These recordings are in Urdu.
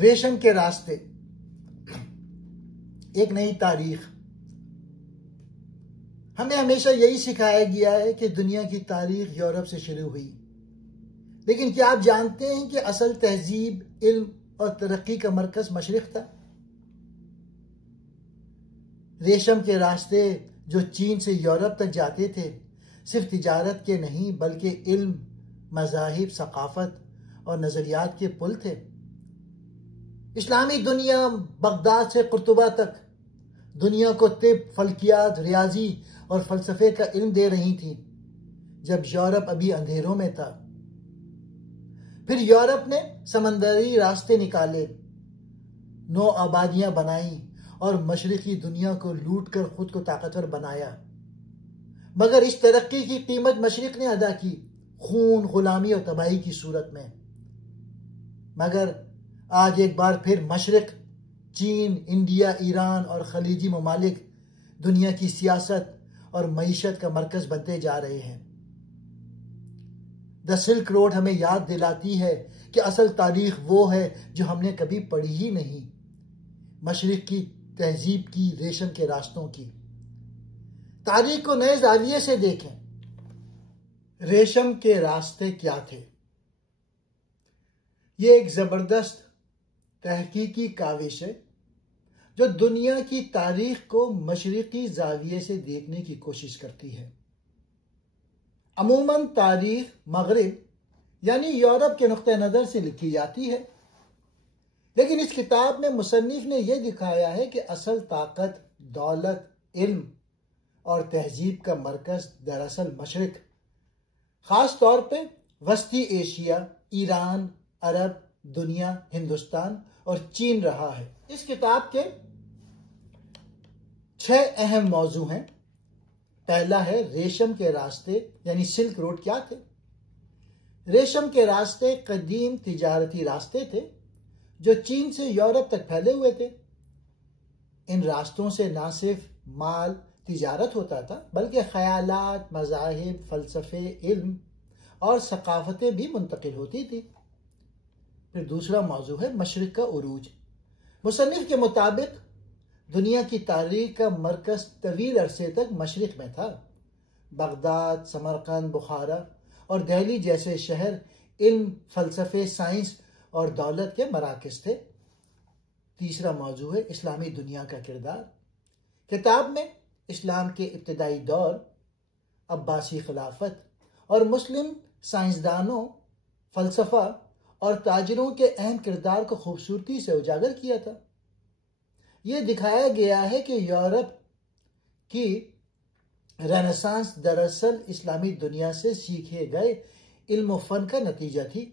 ریشم کے راستے، ایک نئی تاریخ۔ ہمیں ہمیشہ یہی سکھایا گیا ہے کہ دنیا کی تاریخ یورپ سے شروع ہوئی، لیکن کیا آپ جانتے ہیں کہ اصل تہذیب، علم اور ترقی کا مرکز مشرق تھا؟ ریشم کے راستے جو چین سے یورپ تک جاتے تھے، صرف تجارت کے نہیں بلکہ علم، مذاہب، ثقافت اور نظریات کے پل تھے۔ اسلامی دنیا بغداد سے قرطبہ تک دنیا کو طب، فلکیات، ریاضی اور فلسفے کا علم دے رہی تھی، جب یورپ ابھی اندھیروں میں تھا۔ پھر یورپ نے سمندری راستے نکالے، نو آبادیاں بنائیں اور مشرقی دنیا کو لوٹ کر خود کو طاقتور بنایا۔ مگر اس ترقی کی قیمت مشرق نے ادا کی، خون، غلامی اور تباہی کی صورت میں۔ مگر آج ایک بار پھر مشرق، چین، انڈیا، ایران اور خلیجی ممالک دنیا کی سیاست اور معیشت کا مرکز بنتے جا رہے ہیں۔ دی سلک روڈ ہمیں یاد دلاتی ہے کہ اصل تاریخ وہ ہے جو ہم نے کبھی پڑھی ہی نہیں، مشرق کی تہذیب کی، ریشم کے راستوں کی۔ تاریخ کو نئے زاویے سے دیکھیں۔ ریشم کے راستے کیا تھے؟ یہ ایک زبردست تحقیقی کاوش ہے جو دنیا کی تاریخ کو مشرقی زاویے سے دیکھنے کی کوشش کرتی ہے۔ عموماً تاریخ مغرب یعنی یورپ کے نقطہ نظر سے لکھی جاتی ہے، لیکن اس کتاب میں مصنف نے یہ دکھایا ہے کہ اصل طاقت، دولت، علم اور تہذیب کا مرکز دراصل مشرق، خاص طور پہ وسطی ایشیا، ایران، عرب دنیا، ہندوستان اور چین رہا ہے۔ اس کتاب کے 6 اہم موضوع ہیں۔ پہلا ہے ریشم کے راستے یعنی سلک روڈ کیا تھے؟ ریشم کے راستے قدیم تجارتی راستے تھے جو چین سے یورپ تک پھیلے ہوئے تھے۔ ان راستوں سے نہ صرف مال، تجارت ہوتا تھا بلکہ خیالات، مذاہب، فلسفے، علم اور ثقافتیں بھی منتقل ہوتی تھی۔ پھر دوسرا موضوع ہے مشرق کا عروج۔ مصنف کے مطابق دنیا کی تاریخ کا مرکز طویل عرصے تک مشرق میں تھا۔ بغداد، سمرقند، بخارا اور دہلی جیسے شہر علم، فلسفے، سائنس اور دولت کے مراکز تھے۔ تیسرا موضوع ہے اسلامی دنیا کا کردار۔ کتاب میں اسلام کے ابتدائی دور، عباسی خلافت اور مسلم سائنسدانوں، فلسفہ اور تاجروں کے اہم کردار کو خوبصورتی سے اجاگر کیا تھا۔ یہ دکھایا گیا ہے کہ یورپ کی رینیسانس دراصل اسلامی دنیا سے سیکھے گئے علم و فن کا نتیجہ تھی۔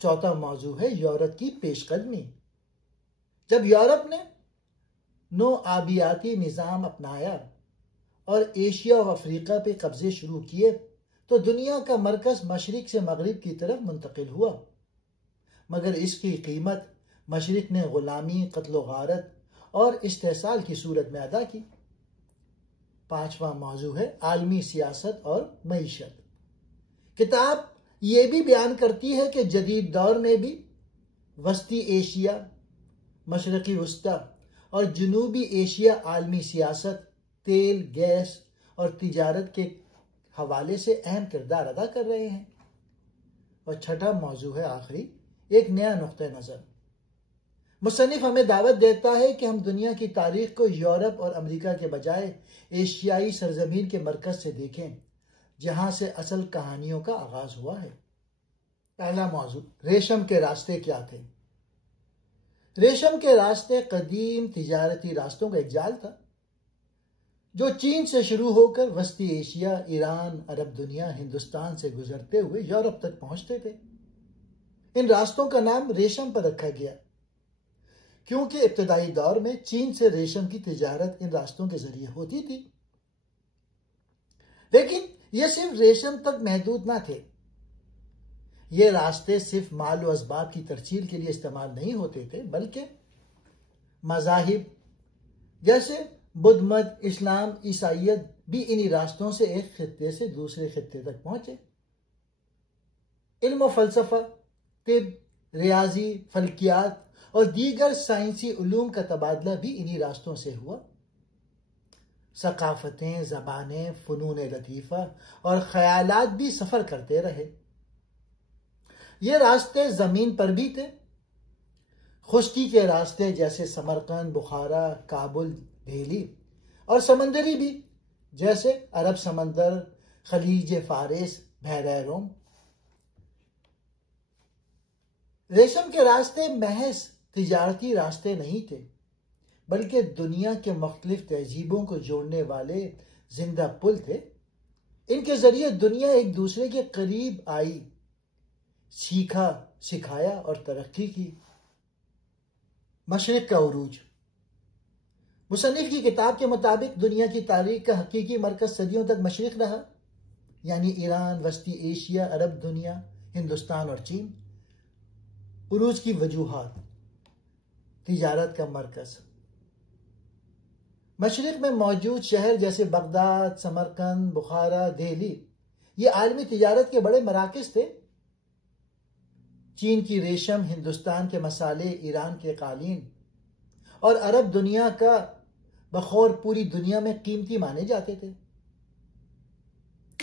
چوتھا موضوع ہے یورپ کی پیش قدمی۔ جب یورپ نے نو آبیاتی نظام اپنایا اور ایشیا و افریقہ پہ قبضے شروع کیے تو دنیا کا مرکز مشرق سے مغرب کی طرف منتقل ہوا، مگر اس کی قیمت مشرق نے غلامی، قتل و غارت اور استحصال کی صورت میں ادا کی۔ پانچواں موضوع ہے عالمی سیاست اور معیشت۔ کتاب یہ بھی بیان کرتی ہے کہ جدید دور میں بھی وسطی ایشیا، مشرقی وسطی اور جنوبی ایشیا عالمی سیاست، تیل، گیس اور تجارت کے حوالے سے اہم کردار ادا کر رہے ہیں۔ اور چھٹا موضوع ہے آخری، ایک نیا نقطہ نظر۔ مصنف ہمیں دعوت دیتا ہے کہ ہم دنیا کی تاریخ کو یورپ اور امریکہ کے بجائے ایشیائی سرزمین کے مرکز سے دیکھیں، جہاں سے اصل کہانیوں کا آغاز ہوا ہے۔ پہلا موضوع، ریشم کے راستے کیا تھے؟ ریشم کے راستے قدیم تجارتی راستوں کا ایک جال تھا جو چین سے شروع ہو کر وسطی ایشیا، ایران، عرب دنیا، ہندوستان سے گزرتے ہوئے یورپ تک پہنچتے تھے۔ ان راستوں کا نام ریشم پر رکھا گیا کیونکہ ابتدائی دور میں چین سے ریشم کی تجارت ان راستوں کے ذریعے ہوتی تھی۔ لیکن یہ صرف ریشم تک محدود نہ تھے۔ یہ راستے صرف مال و اسباب کی ترسیل کے لیے استعمال نہیں ہوتے تھے بلکہ مذاہب جیسے بدھ مت، اسلام، عیسائیت بھی انہی راستوں سے ایک خطے سے دوسرے خطے تک پہنچے۔ علم و فلسفہ، طب، ریاضی، فلکیات اور دیگر سائنسی علوم کا تبادلہ بھی انہی راستوں سے ہوا۔ ثقافتیں، زبانیں، فنون لطیفہ اور خیالات بھی سفر کرتے رہے۔ یہ راستے زمین پر بھی تھے، خشکی کے راستے جیسے سمرقند، بخارا، کابل، دہلی، اور سمندری بھی جیسے عرب سمندر، خلیج فارس، بحیرہ روم۔ ریشم کے راستے محض تجارتی راستے نہیں تھے، بلکہ دنیا کے مختلف تہذیبوں کو جوڑنے والے زندہ پل تھے۔ ان کے ذریعے دنیا ایک دوسرے کے قریب آئی، سیکھا، سکھایا اور ترقی کی۔ مشرق کا عروج۔ مصنف کی کتاب کے مطابق دنیا کی تاریخ کا حقیقی مرکز صدیوں تک مشرق رہا، یعنی ایران، وسطی ایشیا، عرب دنیا، ہندوستان اور چین۔ عروج کی وجوہات۔ تجارت کا مرکز۔ مشرق میں موجود شہر جیسے بغداد، سمرقند، بخارا، دہلی یہ عالمی تجارت کے بڑے مراکز تھے۔ چین کی ریشم، ہندوستان کے مسالے، ایران کے قالین اور عرب دنیا کا بخور پوری دنیا میں قیمتی مانے جاتے تھے۔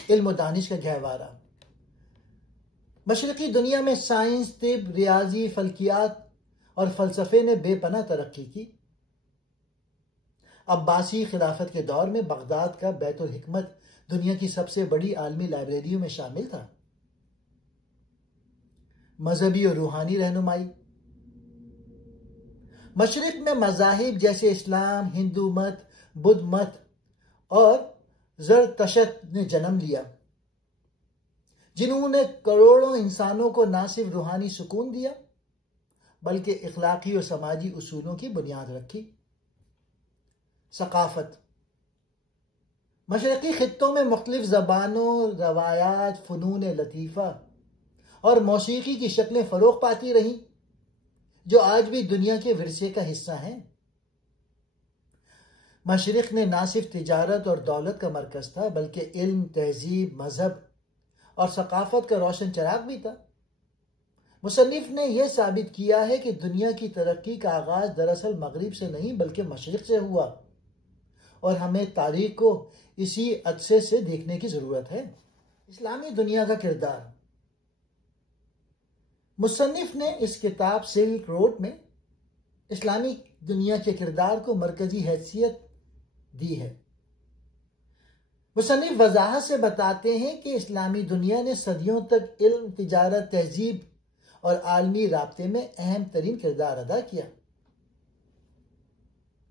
علم و دانش کا گہوارہ۔ مشرقی دنیا میں سائنس، طب، ریاضی، فلکیات اور فلسفے نے بے پناہ ترقی کی۔ عباسی خلافت کے دور میں بغداد کا بیت الحکمت دنیا کی سب سے بڑی عالمی لائبریریوں میں شامل تھا۔ مذہبی اور روحانی رہنمائی۔ مشرق میں مذاہب جیسے اسلام، ہندو مت، بدھ مت اور زرتشت نے جنم لیا، جنہوں نے کروڑوں انسانوں کو نہ صرف روحانی سکون دیا بلکہ اخلاقی اور سماجی اصولوں کی بنیاد رکھی۔ ثقافت۔ مشرقی خطوں میں مختلف زبانوں، روایات، فنون لطیفہ اور موسیقی کی شکلیں فروغ پاتی رہیں، جو آج بھی دنیا کے ورثے کا حصہ ہیں۔ مشرق نے نہ صرف تجارت اور دولت کا مرکز تھا بلکہ علم، تہذیب، مذہب اور ثقافت کا روشن چراغ بھی تھا۔ مصنف نے یہ ثابت کیا ہے کہ دنیا کی ترقی کا آغاز دراصل مغرب سے نہیں بلکہ مشرق سے ہوا، اور ہمیں تاریخ کو اسی عدسے سے دیکھنے کی ضرورت ہے۔ اسلامی دنیا کا کردار۔ مصنف نے اس کتاب سلک روڈ میں اسلامی دنیا کے کردار کو مرکزی حیثیت دی ہے۔ مصنف وضاحت سے بتاتے ہیں کہ اسلامی دنیا نے صدیوں تک علم، تجارت، تہذیب اور عالمی رابطے میں اہم ترین کردار ادا کیا۔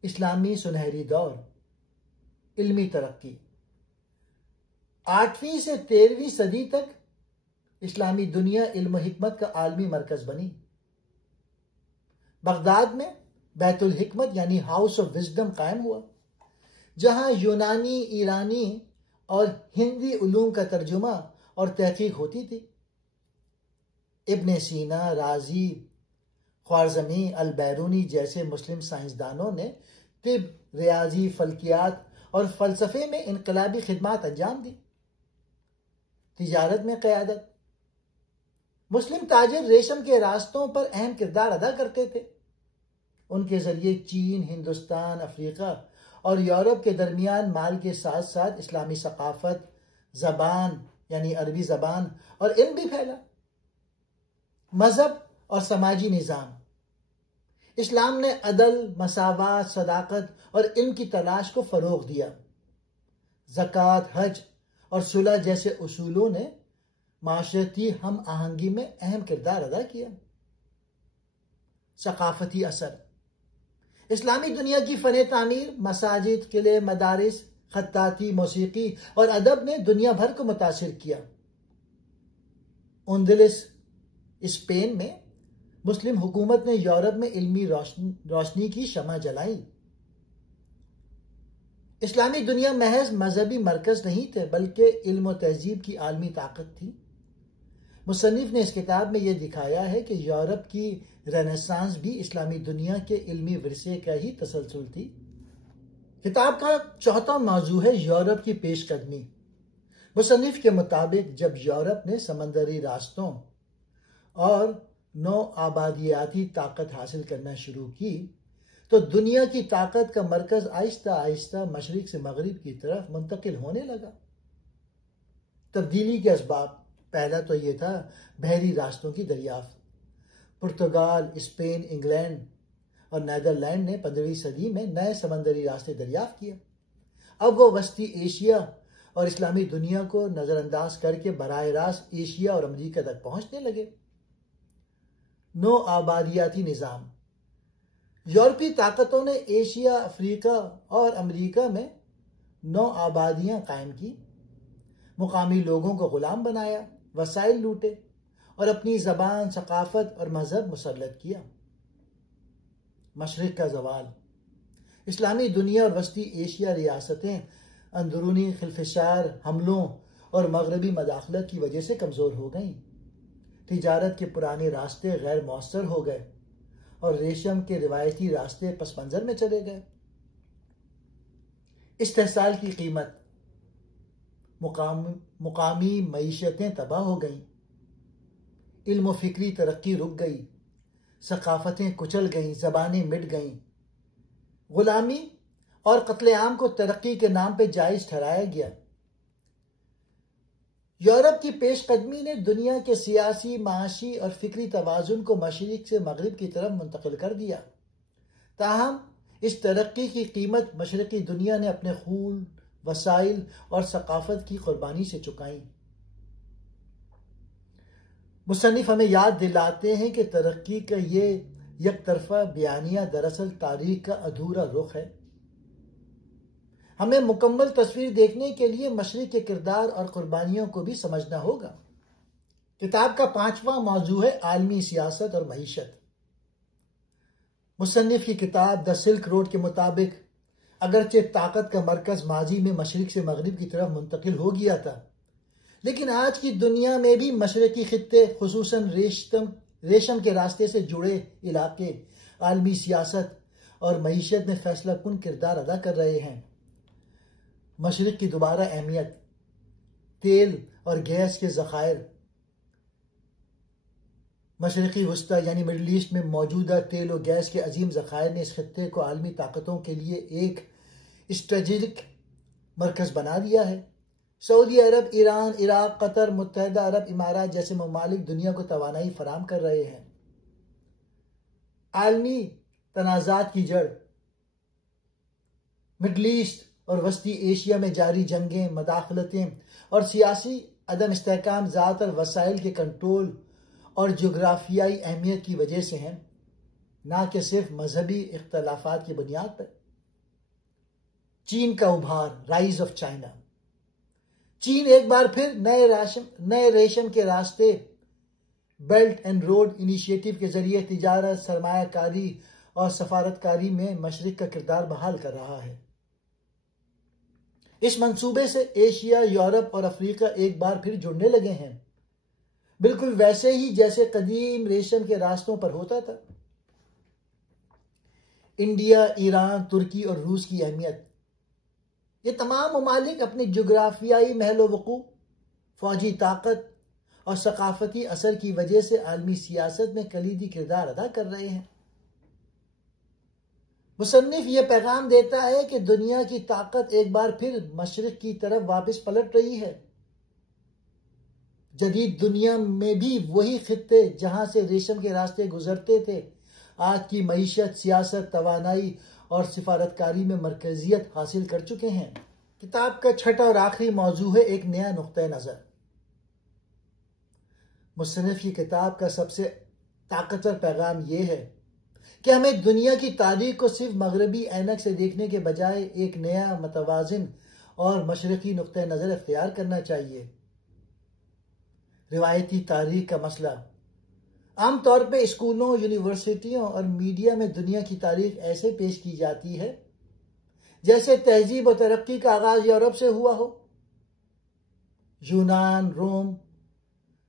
اسلامی سنہری دور۔ علمی ترقی۔ 8ویں سے 13ویں صدی تک اسلامی دنیا علم و حکمت کا عالمی مرکز بنی۔ بغداد میں بیت الحکمت یعنی ہاؤس آف وزڈم قائم ہوا، جہاں یونانی، ایرانی اور ہندی علوم کا ترجمہ اور تحقیق ہوتی تھی۔ ابن سینا، رازی، خوارزمی، البیرونی جیسے مسلم سائنسدانوں نے طب، ریاضی، فلکیات اور فلسفے میں انقلابی خدمات انجام دی۔ تجارت میں قیادت۔ مسلم تاجر ریشم کے راستوں پر اہم کردار ادا کرتے تھے۔ ان کے ذریعے چین، ہندوستان، افریقہ اور یورپ کے درمیان مال کے ساتھ ساتھ اسلامی ثقافت، زبان یعنی عربی زبان اور علم بھی پھیلا۔ مذہب اور سماجی نظام۔ اسلام نے عدل، مساوات، صداقت اور علم کی تلاش کو فروغ دیا۔ زکوٰۃ، حج اور صلح جیسے اصولوں نے معاشرتی ہم آہنگی میں اہم کردار ادا کیا۔ ثقافتی اثر۔ اسلامی دنیا کی فن تعمیر، مساجد، قلعے، مدارس، خطاطی، موسیقی اور ادب نے دنیا بھر کو متاثر کیا۔ اندلس، اسپین میں مسلم حکومت نے یورپ میں علمی روشنی کی شمع جلائی۔ اسلامی دنیا محض مذہبی مرکز نہیں تھے بلکہ علم و تہذیب کی عالمی طاقت تھی۔ مصنف نے اس کتاب میں یہ دکھایا ہے کہ یورپ کی رینیسانس بھی اسلامی دنیا کے علمی ورثے کا ہی تسلسل تھی۔ کتاب کا چوتھا موضوع ہے یورپ کی پیش قدمی۔ مصنف کے مطابق جب یورپ نے سمندری راستوں اور نو آبادیاتی طاقت حاصل کرنا شروع کی تو دنیا کی طاقت کا مرکز آہستہ آہستہ مشرق سے مغرب کی طرف منتقل ہونے لگا۔ تبدیلی کے اسباب، پہلا تو یہ تھا بحری راستوں کی دریافت۔ پرتگال، اسپین، انگلینڈ اور نیدرلینڈ نے 15ویں صدی میں نئے سمندری راستے دریافت کیے۔ اب وہ وسطی ایشیا اور اسلامی دنیا کو نظر انداز کر کے براہ راست ایشیا اور امریکہ تک پہنچنے لگے۔ نو آبادیاتی نظام، یورپی طاقتوں نے ایشیا، افریقہ اور امریکہ میں نو آبادیاں قائم کی، مقامی لوگوں کو غلام بنایا، وسائل لوٹے اور اپنی زبان، ثقافت اور مذہب مسلط کیا۔ مشرق کا زوال، اسلامی دنیا اور وسطی ایشیا ریاستیں اندرونی خلفشار حملوں اور مغربی مداخلت کی وجہ سے کمزور ہو گئیں۔ تجارت کے پرانے راستے غیر مؤثر ہو گئے اور ریشم کے روایتی راستے پس منظر میں چلے گئے۔ استحصال کی قیمت، مقامی معیشتیں تباہ ہو گئیں، علم و فکری ترقی رک گئی، ثقافتیں کچل گئیں، زبانیں مٹ گئیں۔ غلامی اور قتل عام کو ترقی کے نام پہ جائز ٹھہرایا گیا۔ یورپ کی پیش قدمی نے دنیا کے سیاسی، معاشی اور فکری توازن کو مشرق سے مغرب کی طرف منتقل کر دیا۔ تاہم اس ترقی کی قیمت مشرقی دنیا نے اپنے خون، وسائل اور ثقافت کی قربانی سے چکائی۔ مصنف ہمیں یاد دلاتے ہیں کہ ترقی کا یہ یک طرفہ بیانیہ دراصل تاریخ کا ادھورا رخ ہے۔ ہمیں مکمل تصویر دیکھنے کے لیے مشرق کے کردار اور قربانیوں کو بھی سمجھنا ہوگا۔ کتاب کا 5واں موضوع ہے عالمی سیاست اور معیشت۔ مصنف کی کتاب دا سلک روڈ کے مطابق اگرچہ طاقت کا مرکز ماضی میں مشرق سے مغرب کی طرف منتقل ہو گیا تھا، لیکن آج کی دنیا میں بھی مشرقی خطے، خصوصاً ریشم کے راستے سے جڑے علاقے، عالمی سیاست اور معیشت میں فیصلہ کن کردار ادا کر رہے ہیں۔ مشرق کی دوبارہ اہمیت، تیل اور گیس کے ذخائر۔ مشرقی وسطی یعنی مڈل ایسٹ میں موجودہ تیل و گیس کے عظیم ذخائر نے اس خطے کو عالمی طاقتوں کے لیے ایک اسٹریٹجک مرکز بنا دیا ہے۔ سعودی عرب، ایران، عراق، قطر، متحدہ عرب امارات جیسے ممالک دنیا کو توانائی فراہم کر رہے ہیں۔ عالمی تنازعات کی جڑ، مڈل ایسٹ اور وسطی ایشیا میں جاری جنگیں، مداخلتیں اور سیاسی عدم استحکام ذات اور وسائل کے کنٹرول اور جغرافیائی اہمیت کی وجہ سے ہیں، نہ کہ صرف مذہبی اختلافات کی بنیاد پر۔ چین کا ابھار، رائز آف چائنا۔ چین ایک بار پھر نئے ریشم کے راستے، بیلٹ اینڈ روڈ انیشیٹو کے ذریعے تجارت، سرمایہ کاری اور سفارتکاری میں مشرق کا کردار بحال کر رہا ہے۔ اس منصوبے سے ایشیا، یورپ اور افریقہ ایک بار پھر جڑنے لگے ہیں، بالکل ویسے ہی جیسے قدیم ریشم کے راستوں پر ہوتا تھا۔ انڈیا، ایران، ترکی اور روس کی اہمیت۔ یہ تمام ممالک اپنی جغرافیائی محل وقوع، فوجی طاقت اور ثقافتی اثر کی وجہ سے عالمی سیاست میں کلیدی کردار ادا کر رہے ہیں۔ مصنف یہ پیغام دیتا ہے کہ دنیا کی طاقت ایک بار پھر مشرق کی طرف واپس پلٹ رہی ہے۔ جدید دنیا میں بھی وہی خطے جہاں سے ریشم کے راستے گزرتے تھے، آج کی معیشت، سیاست، توانائی اور سفارتکاری میں مرکزیت حاصل کر چکے ہیں۔ کتاب کا 6واں اور آخری موضوع ہے ایک نیا نقطۂ نظر۔ مصنف کی کتاب کا سب سے طاقتور پیغام یہ ہے کہ ہمیں دنیا کی تاریخ کو صرف مغربی عینک سے دیکھنے کے بجائے ایک نیا، متوازن اور مشرقی نقطۂ نظر اختیار کرنا چاہیے۔ روایتی تاریخ کا مسئلہ، عام طور پہ اسکولوں، یونیورسٹیوں اور میڈیا میں دنیا کی تاریخ ایسے پیش کی جاتی ہے جیسے تہذیب و ترقی کا آغاز یورپ سے ہوا ہو۔ یونان، روم،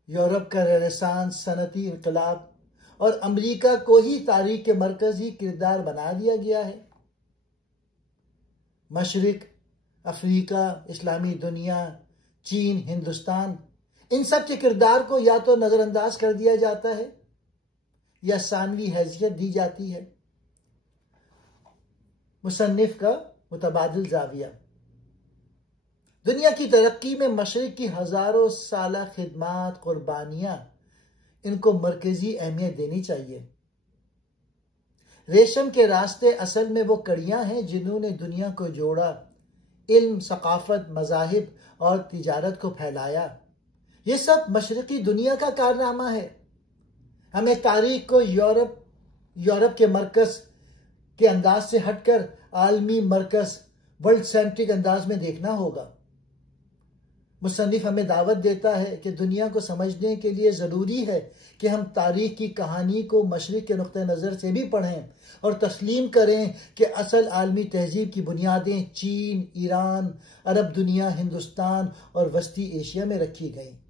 یورپ کا رینیسانس، صنعتی انقلاب اور امریکہ کو ہی تاریخ کے مرکزی کردار بنا دیا گیا ہے۔ مشرق، افریقہ، اسلامی دنیا، چین، ہندوستان، ان سب کے کردار کو یا تو نظر انداز کر دیا جاتا ہے یا ثانوی حیثیت دی جاتی ہے۔ مصنف کا متبادل زاویہ۔ دنیا کی ترقی میں مشرق کی ہزاروں سالہ خدمات، قربانیاں، ان کو مرکزی اہمیت دینی چاہیے۔ ریشم کے راستے اصل میں وہ کڑیاں ہیں جنہوں نے دنیا کو جوڑا، علم، ثقافت، مذاہب اور تجارت کو پھیلایا۔ یہ سب مشرقی دنیا کا کارنامہ ہے۔ ہمیں تاریخ کو یورپ کے مرکز کے انداز سے ہٹ کر عالمی مرکز، ورلڈ سینٹرک انداز میں دیکھنا ہوگا۔ مصنف ہمیں دعوت دیتا ہے کہ دنیا کو سمجھنے کے لیے ضروری ہے کہ ہم تاریخ کی کہانی کو مشرق کے نقطہ نظر سے بھی پڑھیں اور تسلیم کریں کہ اصل عالمی تہذیب کی بنیادیں چین، ایران، عرب دنیا، ہندوستان اور وسطی ایشیا میں رکھی گئیں۔